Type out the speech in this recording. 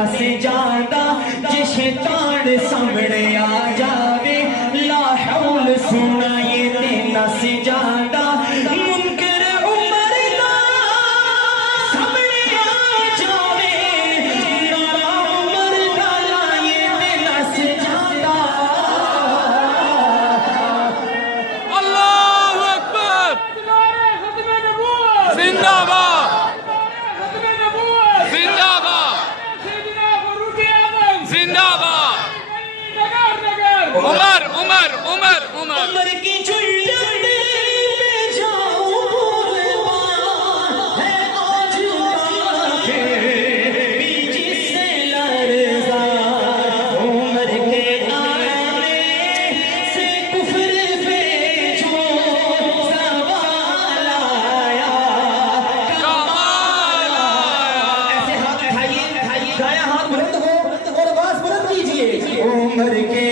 نس جاتا جے شیطان سامنے آ جاوے لا حول سونا یہ تے نس جاتا منکر عمر دا سامنے آ جاوے نارا عمر دا لا یہ تے نس جاتا اللہ اکبر زندہ باد زندہ باد زندہ باد عمر عمر عمر عمر عمر کی جھلیاں دے میں جاؤں قربان ہے آج آخر بھی جس سے لرزا عمر کے آنے سے کفر پہ جو سوال آیا کمال آیا ایسے ہاتھ اٹھائیے دایاں ہاتھ بلند ہو اور آواز بلند کیجیے عمر کے